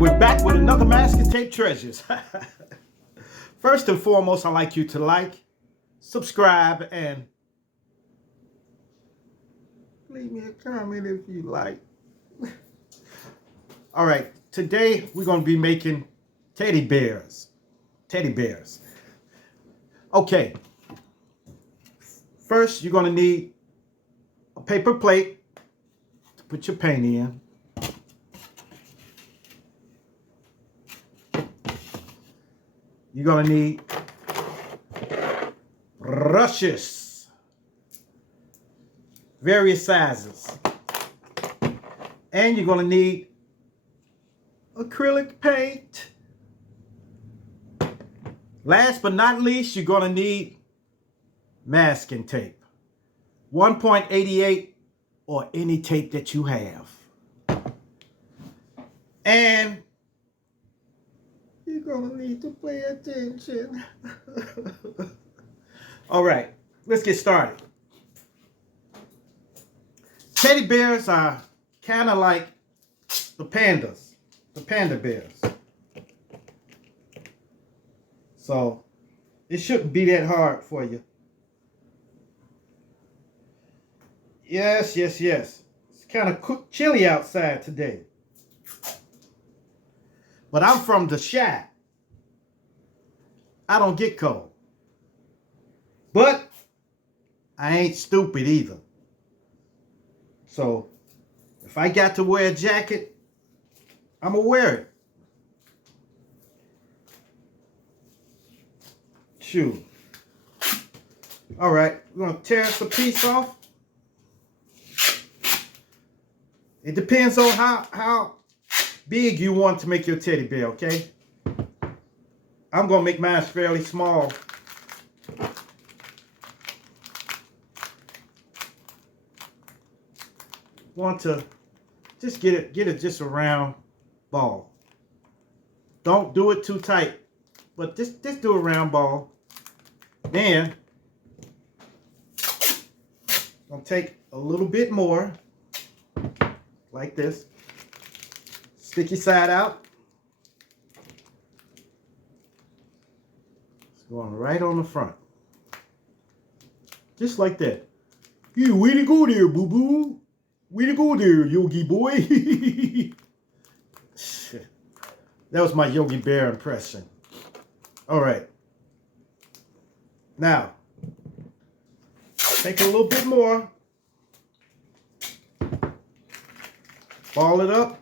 And we're back with another Masking Tape Treasures. First and foremost, I'd like you to like, subscribe, and leave me a comment if you like. All right, today we're going to be making teddy bears. Teddy bears. Okay. First, you're going to need a paper plate to put your paint in. You're going to need brushes, various sizes. And you're going to need acrylic paint. Last but not least, you're going to need masking tape. 1.88 or any tape that you have. And you're going to need to pay attention. All right, let's get started. Teddy bears are kind of like the pandas, the panda bears. So it shouldn't be that hard for you. Yes. It's kind of chilly outside today. But I'm from the shack. I don't get cold. But I ain't stupid either. So if I got to wear a jacket, I'm gonna wear it. Shoot. All right, we're gonna tear the piece off. It depends on how big you want to make your teddy bear, okay? I'm gonna make mine fairly small. Want to just get it just a round ball. Don't do it too tight, but just do a round ball. Then I'm gonna take a little bit more, like this. Sticky side out. It's going right on the front, just like that. Yeah, way to go there, boo boo. Way to go there, Yogi boy. That was my Yogi Bear impression. All right. Now, take a little bit more. Ball it up.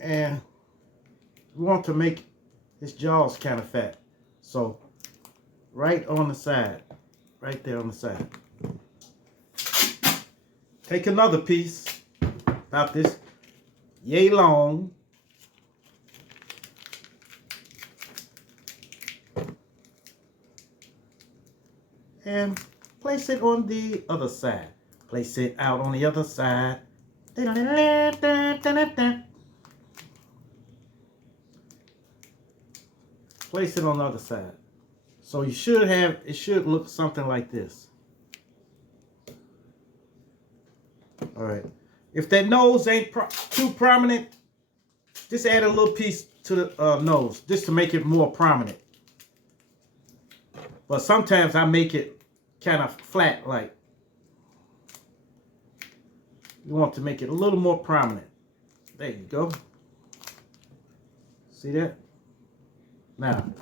And we want to make his jaws kind of fat. So, right on the side, right there on the side. Take another piece, about this yay long. And place it on the other side. Place it out on the other side. Place it on the other side. So you should have, it should look something like this. All right. If that nose ain't too prominent, just add a little piece to the nose, just to make it more prominent. But sometimes I make it kind of flat, like. You want to make it a little more prominent. There you go. See that? Now,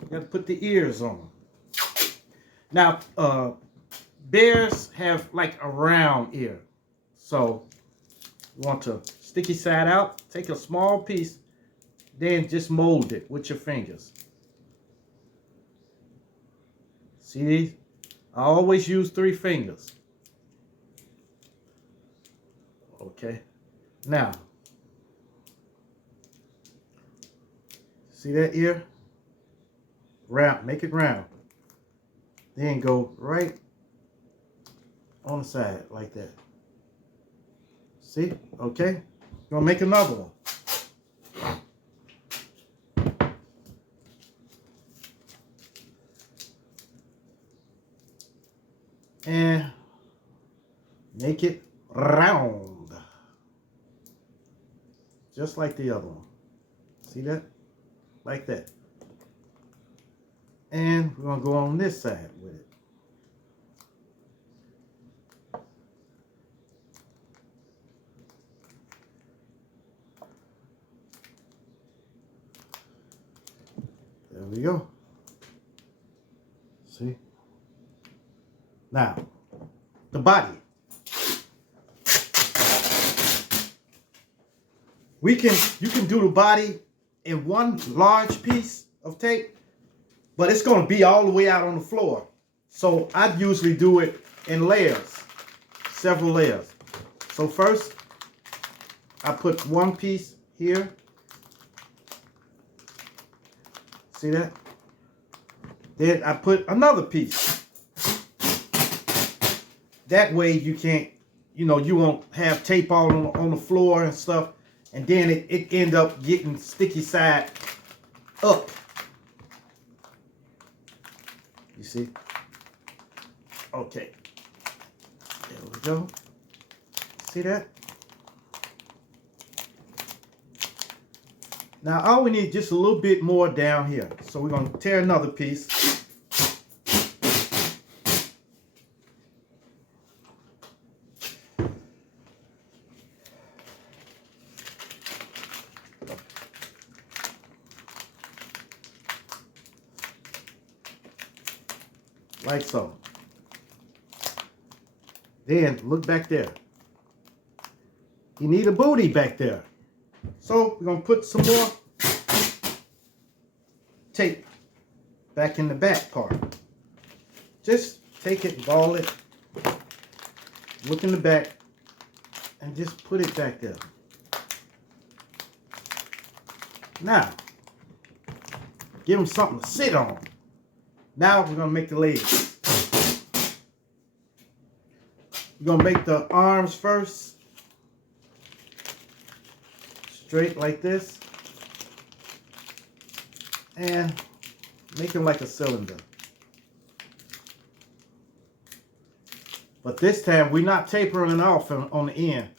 you got to put the ears on. Now, bears have like a round ear. So, you want to sticky side out, take a small piece, then just mold it with your fingers. See these? I always use 3 fingers. Okay. Now, see that ear? Round, make it round. Then go right on the side like that. See? Okay. Gonna make another one. make it round. Just like the other one. See that? Like that. And we're going to go on this side with it. There we go. See? Now, the body. You can do the body in one large piece of tape, but it's going to be all the way out on the floor. So I usually do it in layers, several layers. So first, I put one piece here. See that? Then I put another piece. That way you can't, you won't have tape all on the floor and stuff. And then it end up getting sticky side up. You see? Okay. There we go. See that? Now all we need is just a little bit more down here. So we're going to tear another piece. Like so. Then look back there. You need a booty back there. So we're going to put some more tape back in the back part. Just take it, ball it, look in the back, and just put it back there. Now, give them something to sit on. Now we're going to make the legs. We're going to make the arms first. Straight like this. And make them like a cylinder. But this time we're not tapering it off on the end.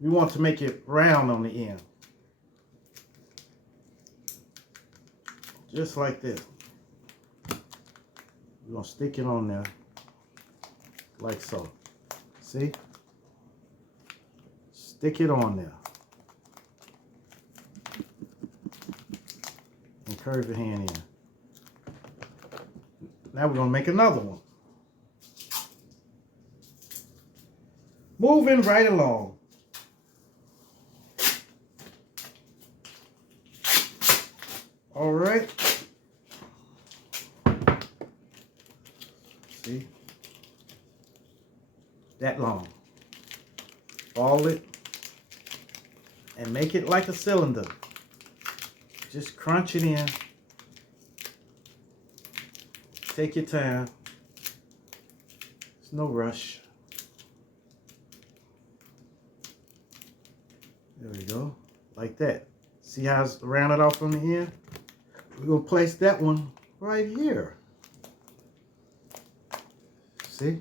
We want to make it round on the end. Just like this. We're going to stick it on there, like so. See? Stick it on there. And curve your hand in. Now we're going to make another one. Moving right along. All right. See? That long. Ball it and make it like a cylinder. Just crunch it in. Take your time. There's no rush. There we go. Like that. See how it's rounded off from the end? We're going to place that one right here. See?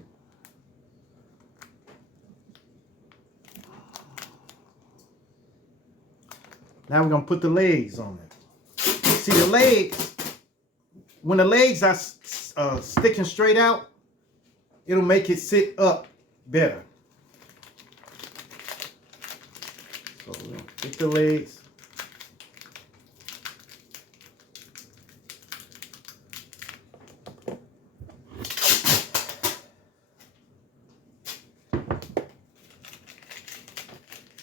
Now we're going to put the legs on it. See the legs, when the legs are sticking straight out, it'll make it sit up better. So we're going to get the legs.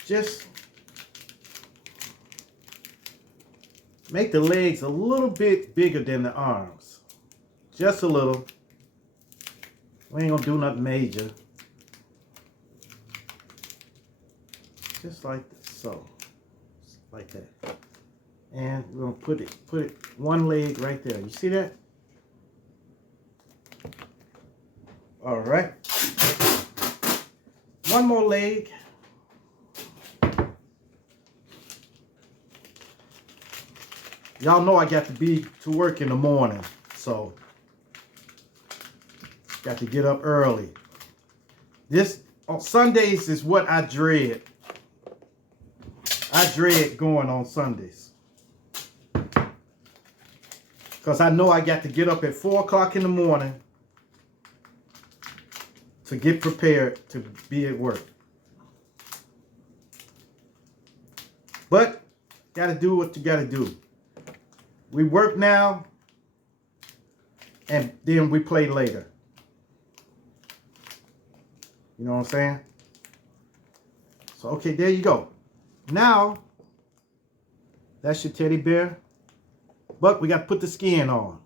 Just make the legs a little bit bigger than the arms. Just a little. We ain't gonna do nothing major. Just like this, so. Like that. And we're gonna put it one leg right there. You see that? Alright. One more leg. Y'all know I got to be to work in the morning, so got to get up early. This on Sundays is what I dread. I dread going on Sundays. Because I know I got to get up at 4 o'clock in the morning to get prepared to be at work. But, got to do what you got to do. We work now, and then we play later. You know what I'm saying? So, okay, there you go. Now, that's your teddy bear. But we got to put the skin on.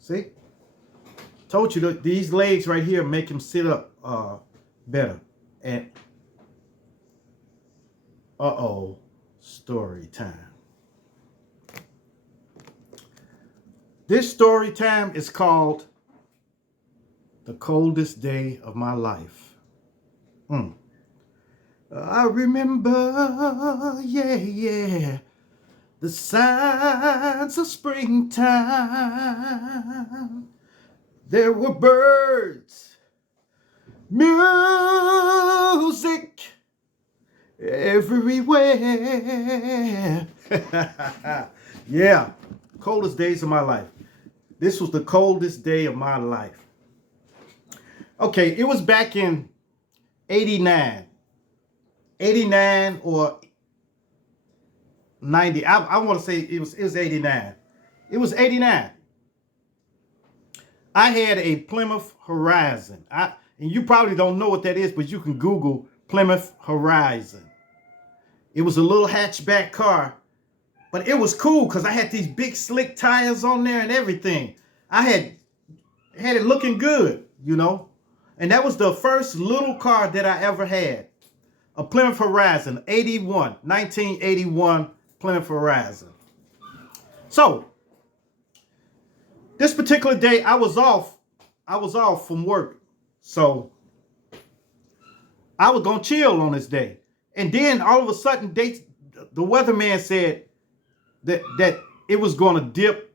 See? Told you that these legs right here make him sit up better. And, uh-oh, story time. This story time is called The Coldest Day of My Life. I remember, yeah, the signs of springtime. There were birds, music everywhere. Yeah, coldest days of my life. This was the coldest day of my life. Okay, it was back in 89 or 90. I want to say it was 89. It was 89. I had a Plymouth Horizon. And you probably don't know what that is, but you can Google Plymouth Horizon. It was a little hatchback car, but it was cool because I had these big slick tires on there and everything. I had it looking good, you know. And that was the first little car that I ever had. A Plymouth Horizon, 1981 Plymouth Horizon. So, this particular day, I was off from work. So, I was going to chill on this day. And then, all of a sudden, the weatherman said that it was going to dip.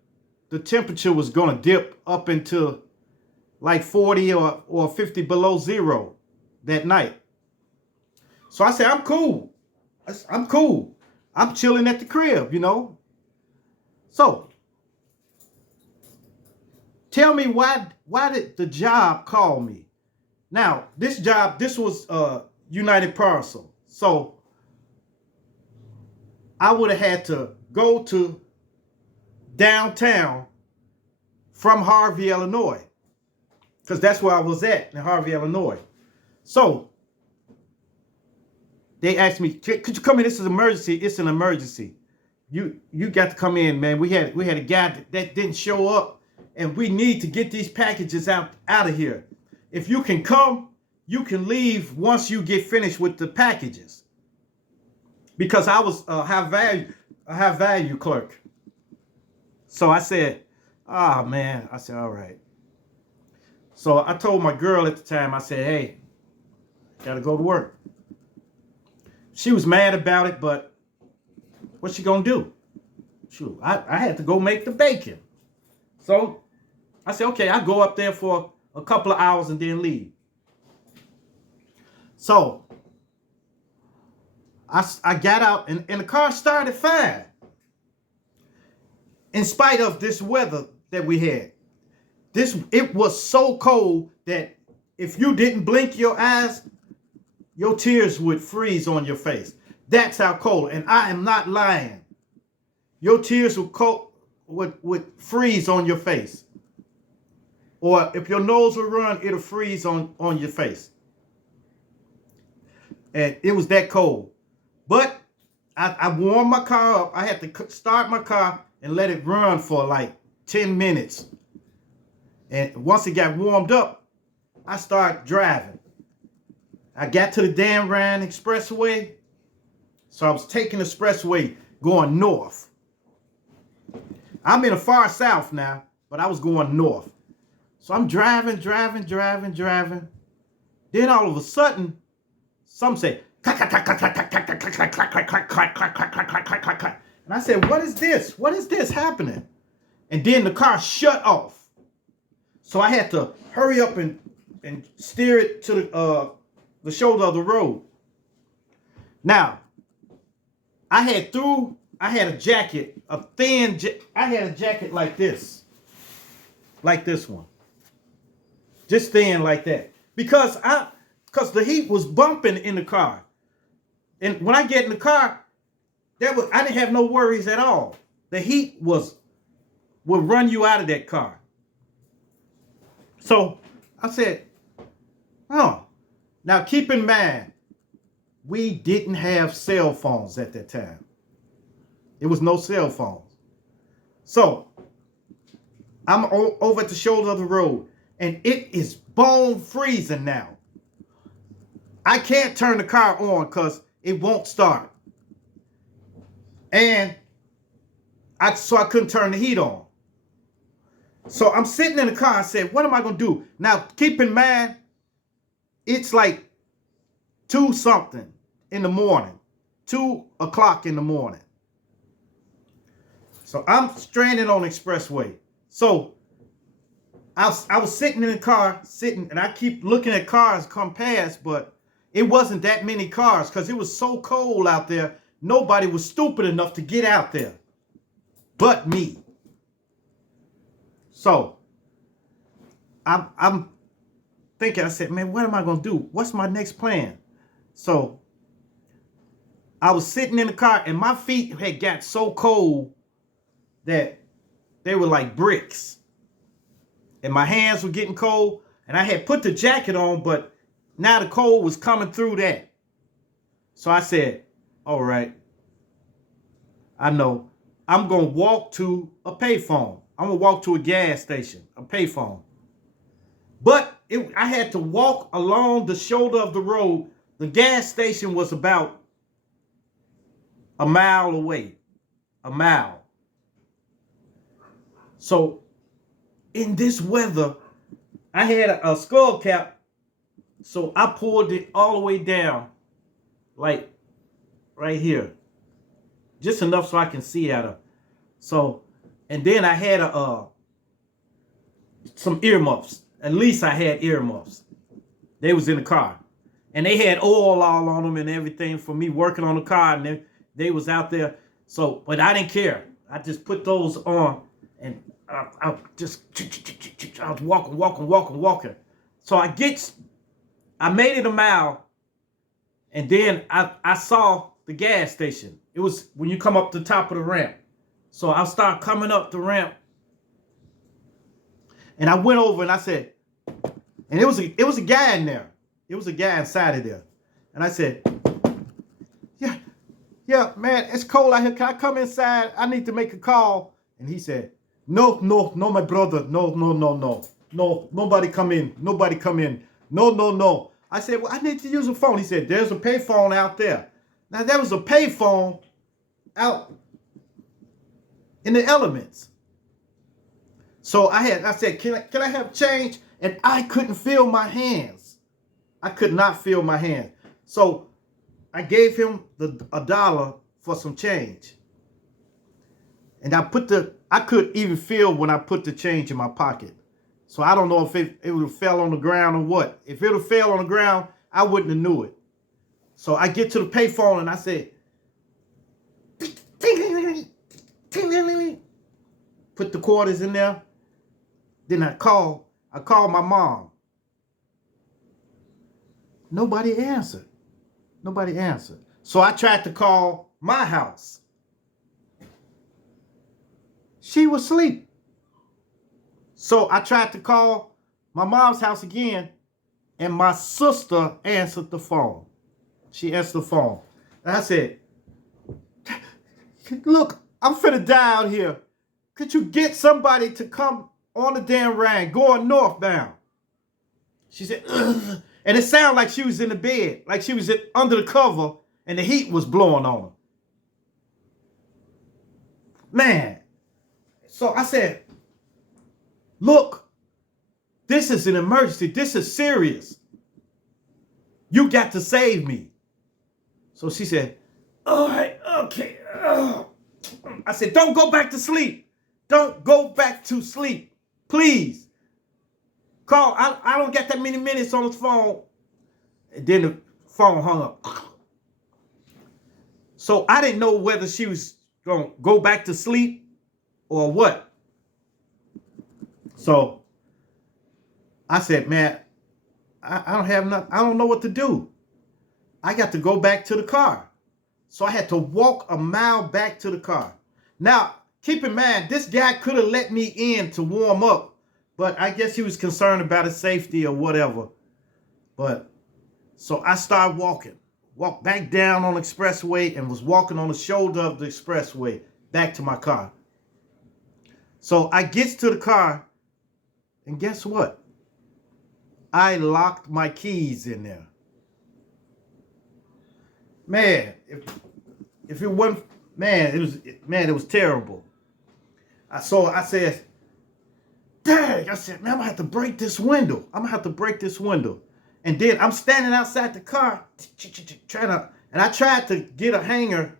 The temperature was going to dip up into like 40 or 50 below zero that night. So I said, I'm cool. I'm cool. I'm chilling at the crib, you know. So, tell me why did the job call me? Now, this was United Parcel. So, I would have had to go to downtown from Harvey, Illinois. Because that's where I was at, in Harvey, Illinois. So, they asked me, could you come in? This is an emergency. It's an emergency. You got to come in, man. We had a guy that didn't show up, and we need to get these packages out of here. If you can come, you can leave once you get finished with the packages. Because I was a high value clerk. So I said, man. I said, all right. So I told my girl at the time, I said, hey, gotta go to work. She was mad about it, but what's she gonna do? Shoot, I had to go make the bacon. So I said, okay, I'll go up there for a couple of hours and then leave. So I got out and the car started fine. In spite of this weather that we had. It was so cold that if you didn't blink your eyes, your tears would freeze on your face. That's how cold. And I am not lying. Your tears would freeze on your face. Or if your nose would run, it'll freeze on your face. And it was that cold. But I warmed my car up. I had to start my car and let it run for like 10 minutes. And once it got warmed up, I started driving. I got to the Dan Ryan Expressway. So I was taking the expressway going north. I'm in the far south now, but I was going north. So I'm driving. Then all of a sudden, some say, and I said, what is this? What is this happening? And then the car shut off. So I had to hurry up and and steer it to the shoulder of the road. Now, I had a jacket, I had a jacket like this one, just thin like that, because the heat was bumping in the car, and when I get in the car, I didn't have no worries at all. The heat would run you out of that car. So I said, oh, now keep in mind, we didn't have cell phones at that time. There was no cell phones. So I'm over at the shoulder of the road, and it is bone freezing now. I can't turn the car on because it won't start. And so I couldn't turn the heat on. So I'm sitting in the car. I said, what am I going to do? Now, keep in mind, it's like 2 something in the morning, 2 o'clock in the morning. So I'm stranded on the expressway. So I was sitting in the car, and I keep looking at cars come past, but it wasn't that many cars because it was so cold out there. Nobody was stupid enough to get out there but me. So I'm thinking, I said, man, what am I going to do? What's my next plan? So I was sitting in the car, and my feet had got so cold that they were like bricks. And my hands were getting cold, and I had put the jacket on, but now the cold was coming through that. So I said, all right, I know. I'm going to walk to a payphone. I'm going to walk to a gas station, a payphone. But I had to walk along the shoulder of the road. The gas station was about a mile away. A mile. So in this weather, I had a skull cap. So I pulled it all the way down, like right here. Just enough so I can see out of. So, and then I had some earmuffs. At least I had earmuffs. They was in the car. And they had oil all on them and everything for me working on the car. And they was out there. So, but I didn't care. I just put those on. And I was walking. So I made it a mile. And then I saw the gas station. It was when you come up the top of the ramp. So I start coming up the ramp. And I went over and I said, and it was a guy in there. It was a guy inside of there. And I said, yeah, man, it's cold out here. Can I come inside? I need to make a call. And he said, no, my brother. No, nobody come in. No. I said, well, I need to use a phone. He said, there's a payphone out there. Now, there was a payphone out in the elements. So I said, can I have change? And I couldn't feel my hands. I could not feel my hands. So I gave him $1 for some change. And I could even feel when I put the change in my pocket. So I don't know if it would have fell on the ground or what. If it would have fell on the ground, I wouldn't have knew it. So I get to the payphone and I said, put the quarters in there. Then I called my mom. Nobody answered. So I tried to call my house. She was asleep. So I tried to call my mom's house again, and my sister answered the phone. She answered the phone. And I said, look, I'm finna die out here. Could you get somebody to come on the damn ride going northbound? She said, ugh. And it sounded like she was in the bed, like she was under the cover and the heat was blowing on her. Man. So I said, look, this is an emergency. This is serious. You got to save me. So she said, all right, okay. I said, don't go back to sleep. Don't go back to sleep, please. Call. I don't get that many minutes on the phone. And then the phone hung up. So I didn't know whether she was going to go back to sleep or what. So I said, man, I don't have nothing. I don't know what to do. I got to go back to the car. So I had to walk a mile back to the car. Now, keep in mind, this guy could have let me in to warm up, but I guess he was concerned about his safety or whatever. But so I started walked back down on the expressway and was walking on the shoulder of the expressway back to my car. So I gets to the car, and guess what? I locked my keys in there. Man, if it wasn't, it was terrible. I said, dang, I said, man, I'm gonna have to break this window. And then I'm standing outside the car trying to, and I tried to get a hanger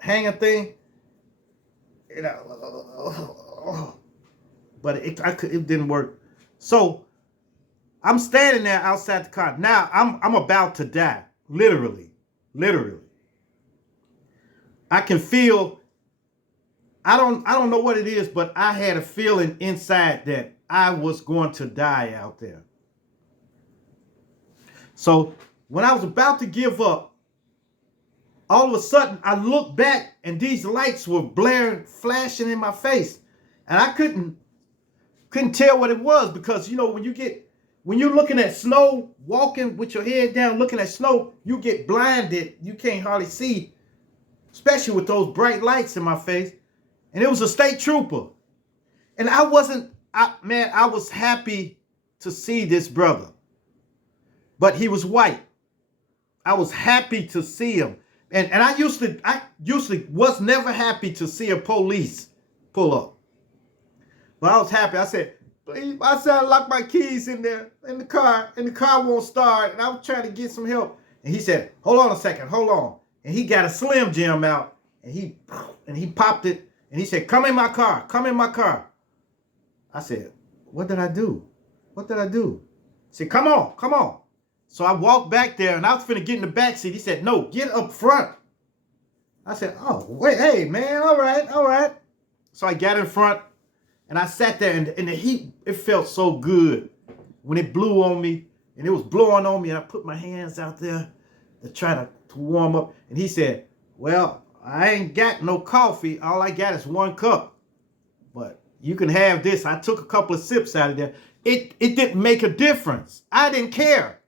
thing, but it didn't work. So I'm standing there outside the car. Now I'm about to die, literally. I can feel. I don't know what it is, but I had a feeling inside that I was going to die out there. So when I was about to give up, all of a sudden I looked back and these lights were blaring, flashing in my face. And I couldn't tell what it was because, you know, when you're looking at snow, walking with your head down, looking at snow, you get blinded. You can't hardly see, especially with those bright lights in my face. And it was a state trooper. And I was happy to see this brother. But he was white. I was happy to see him. And I usually was never happy to see a police pull up. But I was happy. I said, please, I locked my keys in there, in the car, and the car won't start. And I was trying to get some help. And he said, hold on a second, hold on. And he got a Slim Jim out and he popped it. And he said, come in my car. I said, what did I do? He said, come on. So I walked back there and I was finna get in the back seat. He said, no, get up front. I said, oh, wait, hey, man, all right. So I got in front and I sat there and the heat, it felt so good when it blew on me and it was blowing on me. And I put my hands out there to try to warm up. And he said, well, I ain't got no coffee. All I got is 1 cup. But you can have this. I took a couple of sips out of there. It didn't make a difference. I didn't care.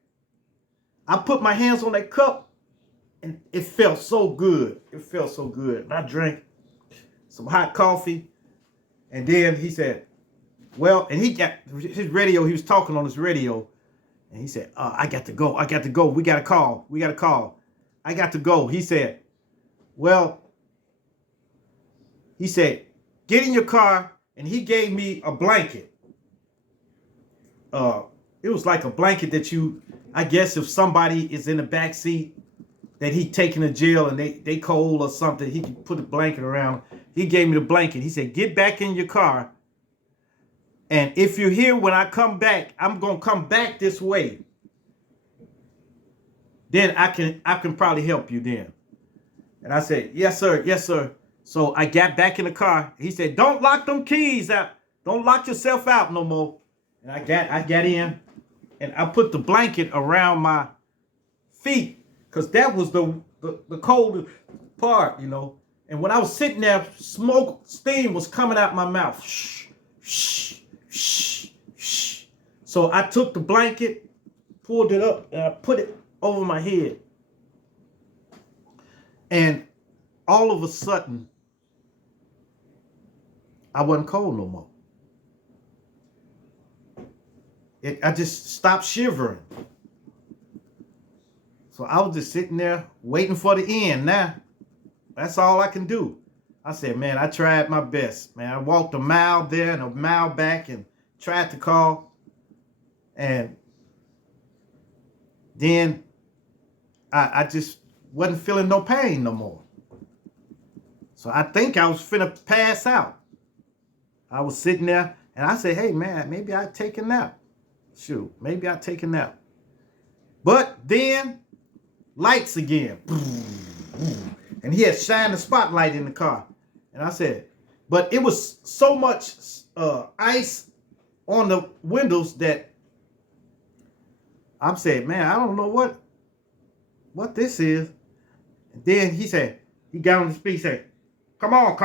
I put my hands on that cup and it felt so good. And I drank some hot coffee. And then he said, well, and he got his radio. He was talking on his radio. And he said, I got to go. We got a call. I got to go. He said, well, get in your car. And he gave me a blanket. It was like a blanket that I guess if somebody is in the back seat that he taken to jail and they cold or something, he can put a blanket around. He gave me the blanket. He said, get back in your car. And if you're here when I come back, I'm going to come back this way. Then I can probably help you then. And I said, yes, sir. So I got back in the car. He said, don't lock them keys out. Don't lock yourself out no more. And I got in and I put the blanket around my feet because that was the cold part, you know. And when I was sitting there, steam was coming out my mouth. Shh. So I took the blanket, pulled it up, and I put it over my head. And all of a sudden, I wasn't cold no more. I just stopped shivering. So I was just sitting there waiting for the end. Now, that's all I can do. I said, man, I tried my best. Man, I walked a mile there and a mile back and tried to call. And then I just wasn't feeling no pain no more. So I think I was finna pass out. I was sitting there and I said, hey, man, maybe I'd take a nap. shoot, maybe I'll take a nap. But then, lights again. And he had shined the spotlight in the car. And I said, but it was so much ice on the windows that I'm saying, man, I don't know what this is. And then he said, he got on the speed, said, come on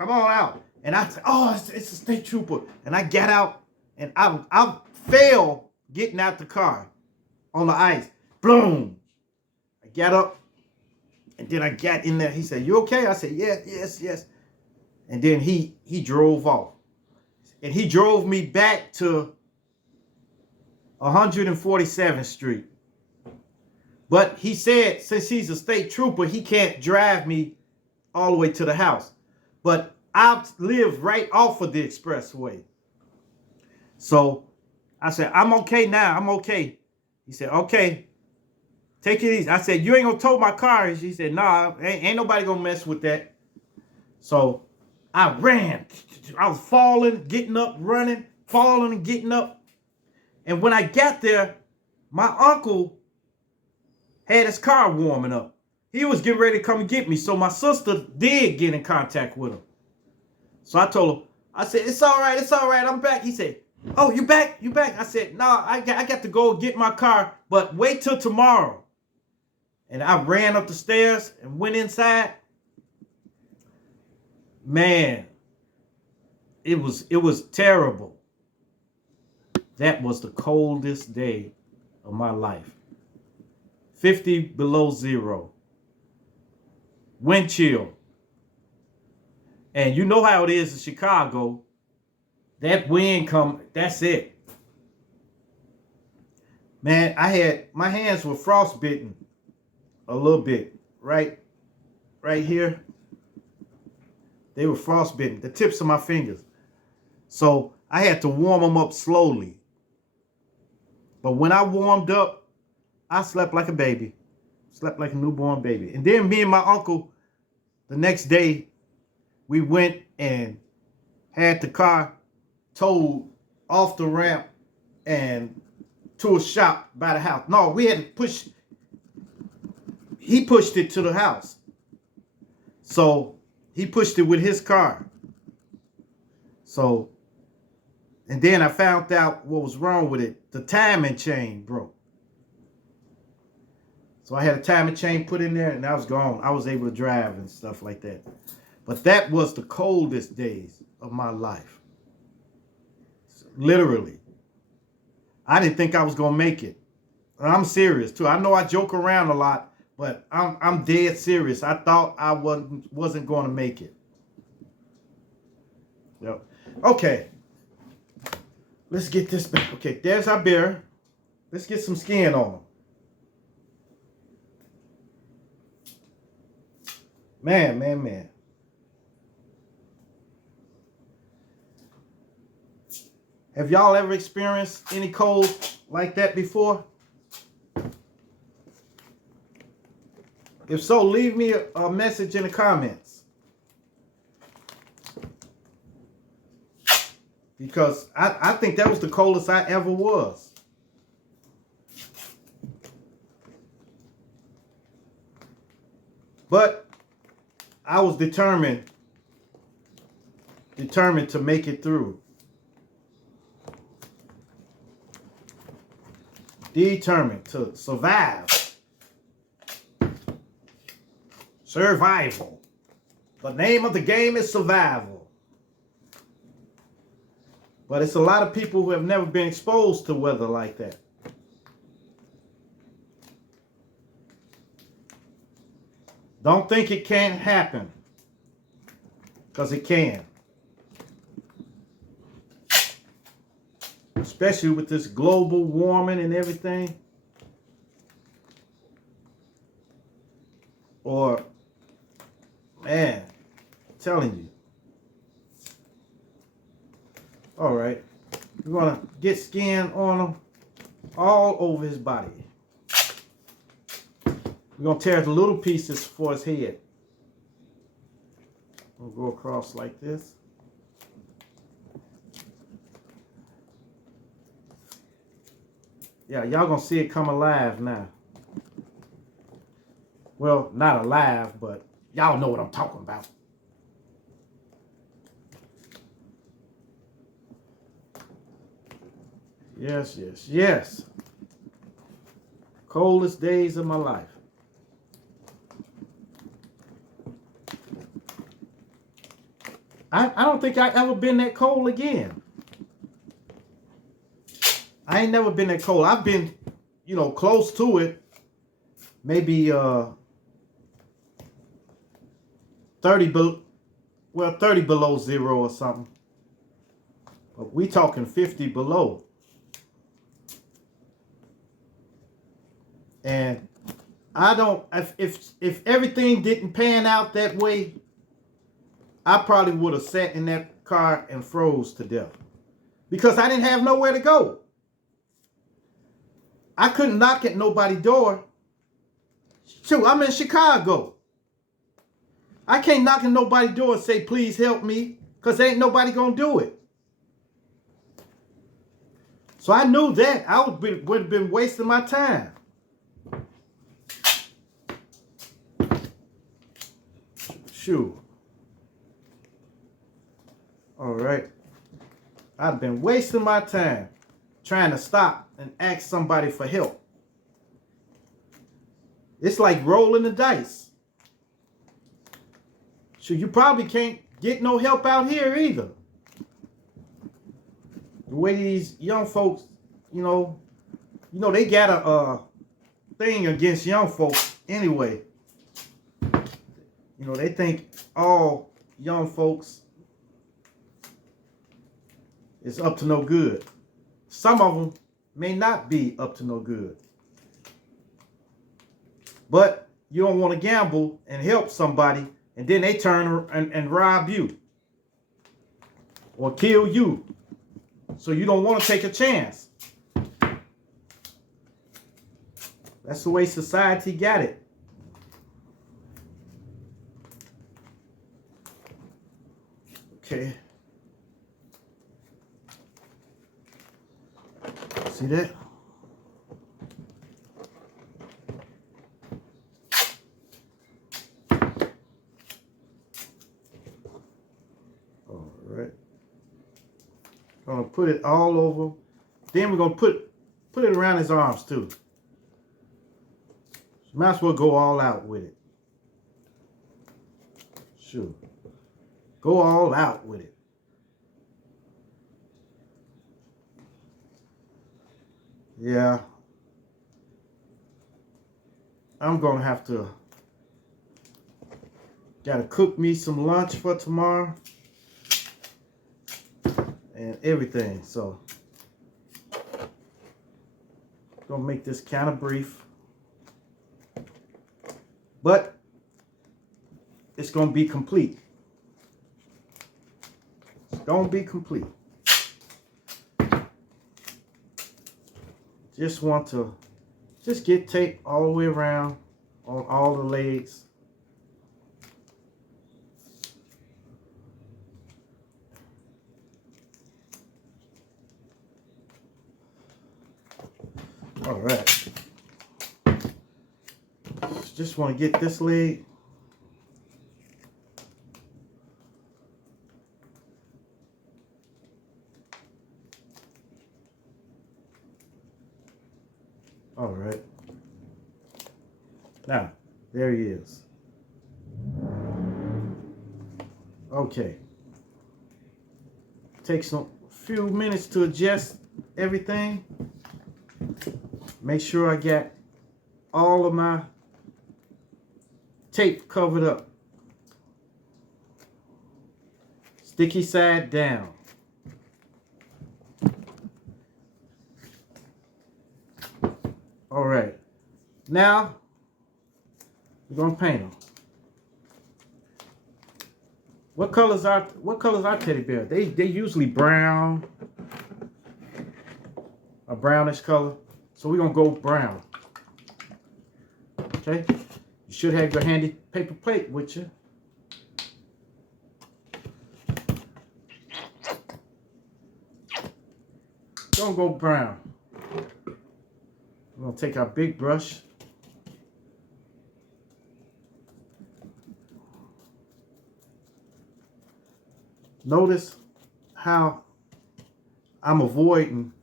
out. And I said, oh, it's a state trooper. And I got out, and I fell getting out the car on the ice. Boom. I got up, and then I got in there. He said, you okay? I said, yeah, yes. And then he drove off. And he drove me back to 147th Street. But he said, since he's a state trooper, he can't drive me all the way to the house. But I live right off of the expressway. So I said, I'm okay now. I'm okay. He said, okay, take it easy. I said, you ain't gonna tow my car. He said, nah, ain't nobody gonna mess with that. So I ran. I was falling, getting up, running, falling and getting up. And when I got there, my uncle had his car warming up. He was getting ready to come and get me. So my sister did get in contact with him. So I told him, I said, it's all right, I'm back. He said, oh, you back? I said, no, I got to go get my car, but wait till tomorrow. And I ran up the stairs and went inside. Man, it was terrible. That was the coldest day of my life. 50 below zero. Wind chill. And you know how it is in Chicago. That wind come, that's it. Man, my hands were frostbitten a little bit. Right here. They were frostbitten, the tips of my fingers. So I had to warm them up slowly. But when I warmed up, I slept like a baby. Slept like a newborn baby. And then me and my uncle, the next day, we went and had the car towed off the ramp and to a shop by the house. No, we had to push. He pushed it to the house. So he pushed it with his car. So, and then I found out what was wrong with it. The timing chain broke. So I had a timing chain put in there and I was gone. I was able to drive and stuff like that. But that was the coldest days of my life. Literally. I didn't think I was going to make it. And I'm serious too. I know I joke around a lot, but I'm dead serious. I thought I wasn't going to make it. Yep. Okay. Let's get this back. Okay, there's our bear. Let's get some skin on him. Man. Have y'all ever experienced any cold like that before? If so, leave me a message in the comments. Because I think that was the coldest I ever was. But I was determined to make it through. Determined to survive. Survival. The name of the game is survival. But it's a lot of people who have never been exposed to weather like that. Don't think it can't happen. Because it can. Especially with this global warming and everything. Or, man, I'm telling you. All right. We're going to get skin on him all over his body. We're going to tear the little pieces for his head. We'll go across like this. Yeah, y'all gonna see it come alive now. Well, not alive, but y'all know what I'm talking about. Yes, yes, yes. Coldest days of my life. I don't think I ever been that cold again. I ain't never been that cold. I've been, you know, close to it. Maybe 30 below zero or something. But we talking 50 below. And I don't, if everything didn't pan out that way, I probably would have sat in that car and froze to death. Because I didn't have nowhere to go. I couldn't knock at nobody's door. Shoot, I'm in Chicago. I can't knock at nobody's door and say, please help me, because ain't nobody going to do it. So I knew that I would have been wasting my time. Shoot. All right. I've been wasting my time trying to stop and ask somebody for help. It's like rolling the dice. So you probably can't get no help out here either. The way these young folks, you know, they got a thing against young folks anyway. You know, they think all young folks is up to no good. Some of them may not be up to no good. But you don't want to gamble and help somebody and then they turn and rob you or kill you. So you don't want to take a chance. That's the way society got it. Okay. See that? All right. Gonna put it all over. Then we're gonna put it around his arms too. Might as well go all out with it. Sure. Go all out with it. Yeah. I'm gonna have to gotta cook me some lunch for tomorrow and everything. So gonna make this kind of brief. But it's gonna be complete. It's gonna be complete. Just want to get tape all the way around on all the legs. All right. Just want to get this leg. All right. Now, there he is. Okay. Takes a few minutes to adjust everything. Make sure I got all of my tape covered up. Sticky side down. All right. Now we're gonna paint them. What colors are teddy bear? They usually brown, a brownish color. So we're gonna go brown. Okay. You should have your handy paper plate with you. Don't go brown. We're going to take our big brush. Notice how I'm avoiding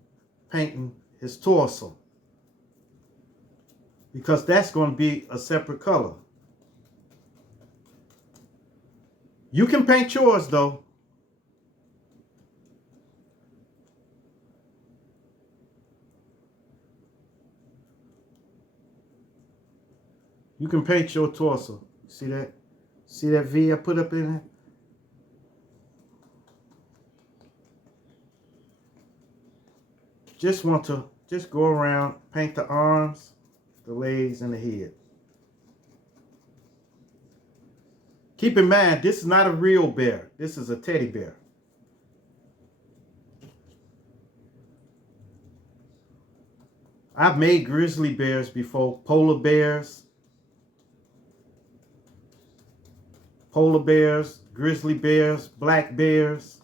painting his torso, because that's going to be a separate color. You can paint yours though. You can paint your torso. See that? See that V I put up in it? Just want to go around, paint the arms, the legs, and the head. Keep in mind, this is not a real bear. This is a teddy bear. I've made grizzly bears before, polar bears, grizzly bears, black bears.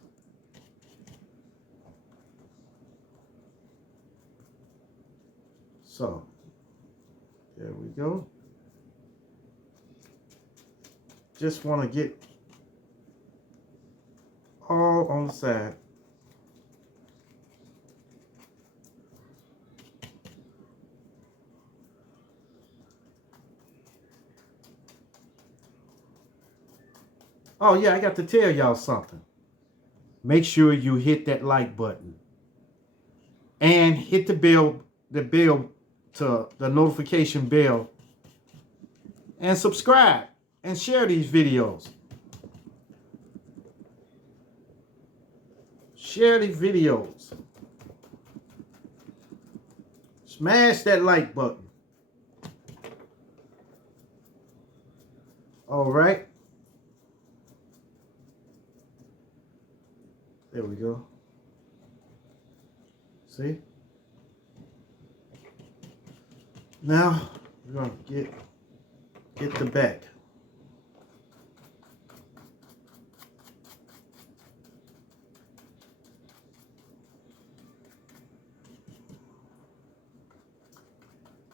So, there we go. Just want to get all on the side. Oh yeah, I got to tell y'all something. Make sure you hit that like button and hit the bell to the notification bell, and subscribe and share these videos. Share these videos. Smash that like button. All right. There we go. See? Now we're going to get the back.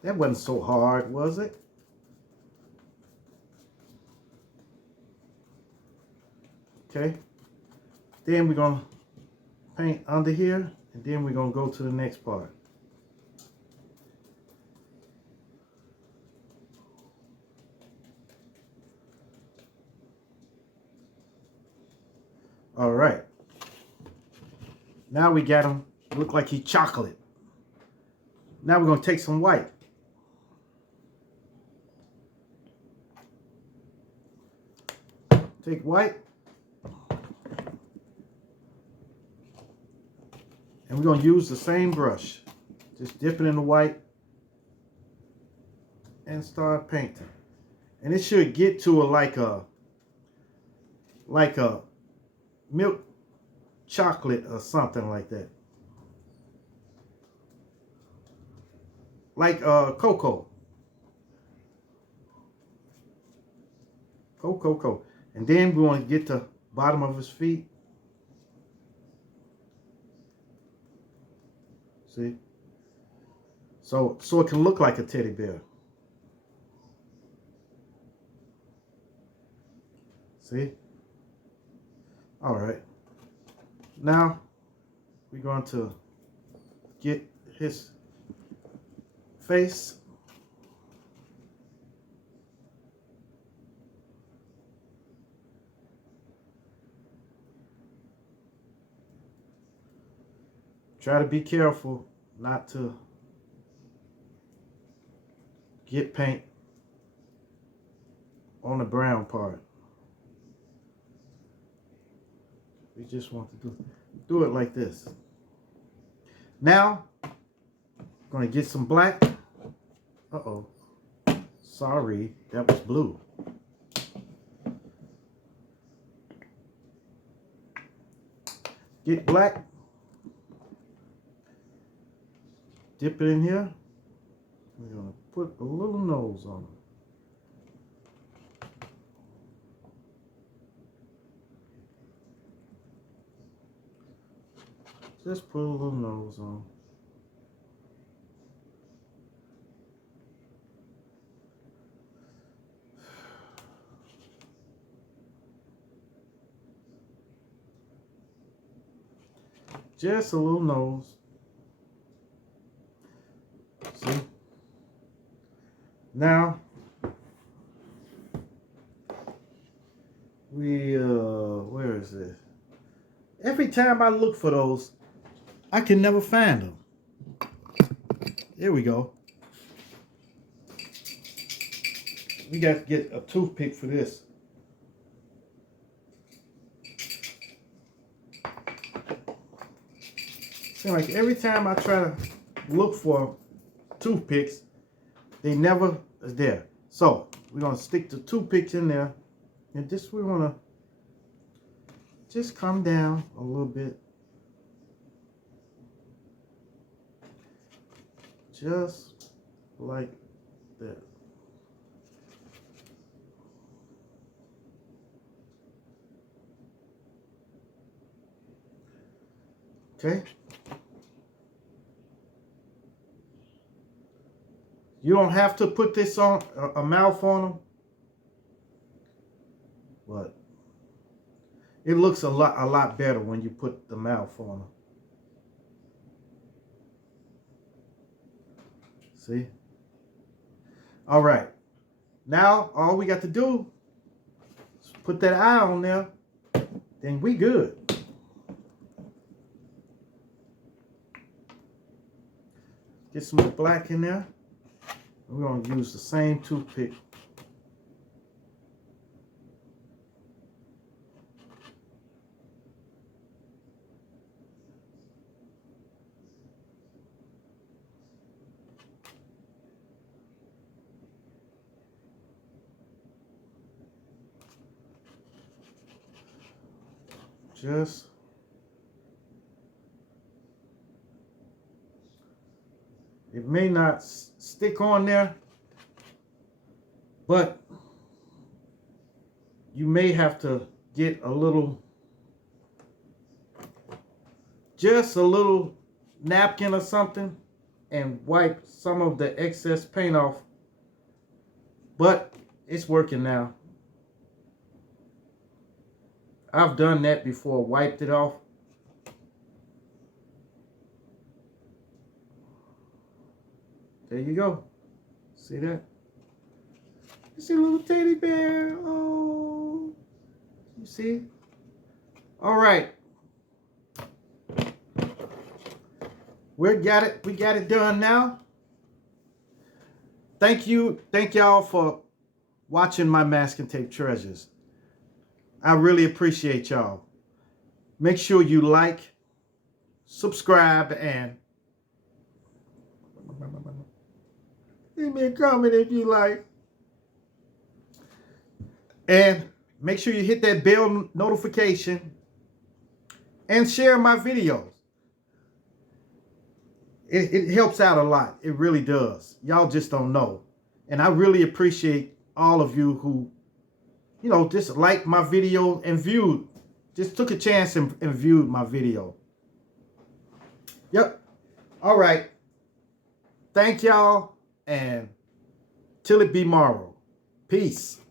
That wasn't so hard, was it? Okay. Then we're going to paint under here, and then we're going to go to the next part. All right. Now we got him look like he's chocolate. Now we're going to take some white. Take white. And we're going to use the same brush. Just dip it in the white and start painting. And it should get to like a milk chocolate or something like that. Like cocoa. Cocoa. And then we want to get the bottom of his feet. See? So it can look like a teddy bear. See? All right. Now we're going to get his face. Try to be careful not to get paint on the brown part. We just want to do it like this. Now, I'm going to get some black. Uh-oh. Sorry, that was blue. Get black. Dip it in here. We're going to put a little nose on it. Just put a little nose on. Just a little nose. See? Now, where is it? Every time I look for those, I can never find them. Here we go. We got to get a toothpick for this. Seems like every time I try to look for toothpicks, they never is there. So we're gonna stick the toothpicks in there, and this we wanna just come down a little bit, just like that. Okay. You don't have to put this on a mouth on them, but it looks a lot better when you put the mouth on them. See? All right. Now all we got to do is put that eye on there, then we good. Get some black in there. We're going to use the same toothpick. Just it may not stick on there, but you may have to get a little, just a little napkin or something and wipe some of the excess paint off. But it's working now. I've done that before, wiped it off. There you go. See that? You see a little teddy bear? Oh, you see? All right. We got it done now. Thank y'all for watching my masking tape treasures. I really appreciate y'all. Make sure you like, subscribe, and leave me a comment if you like. And make sure you hit that bell notification and share my videos. It helps out a lot. It really does. Y'all just don't know. And I really appreciate all of you who, you know, just liked my video and viewed. Just took a chance and viewed my video. Yep. All right. Thank y'all. And till it be morrow. Peace.